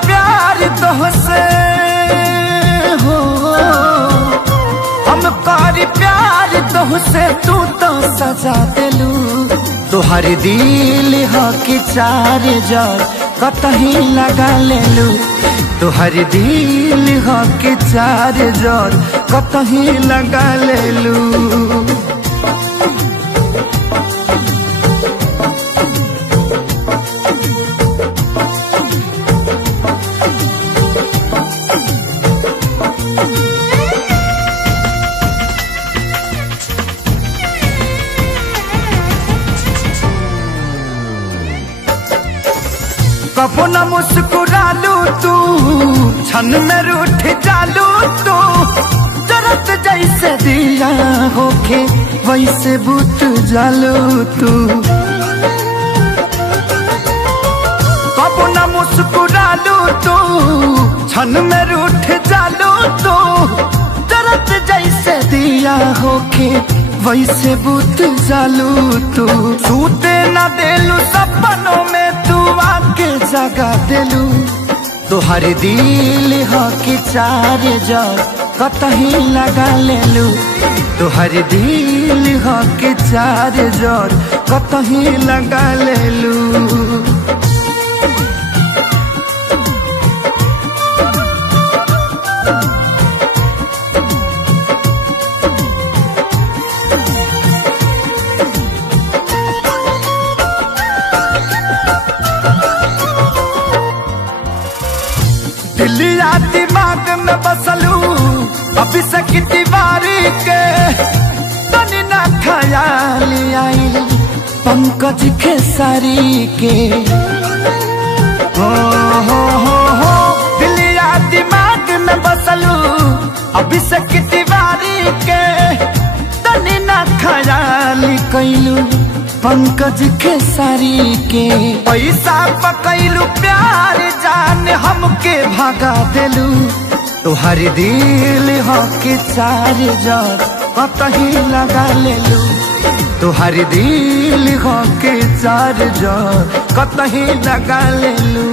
प्यार तोहसे हो, हम करी प्यार तोहसे, तू तो सजा दिलू। तोहर दिल हो कि चार जार कतही लगा लेलू। तोहर दिल हो कि चार जार कतही लगा लेलू। कबो न मुस्कुरालू तू, क्षण में रूठ जालू तू। जरत जैसे दिया होके वैसे बुत जालू तू। कबो न मुस्कुरालू तू, क्षण में रूठ जालू तू। जरत जैसे दिया होके वैसे बुत जालू तू। सूते न देलू सपनों में तू आके जगा दिलू। तोहर दिल हो कि चार जार कतही लगा लेलू। तोहर दिल हो कि चार जार कतही लगा लेलू। दिलिया दिमाग में बसलू अभी से तिवारी के। तनी ना ख्याल आई पंकज खेसारी के। हो दिलिया दिमाग में बसलू अभी से तिवारी के। तनी ना ख्याल कैलू पंकज खेसारी के। पैसा पकैलू प्यार जान हमके भगा दिलू। तोहर दिल हो कि चार जार कतही लगा लेलू। तोहर दिल हो कि चार जार कतही लगा लेलू।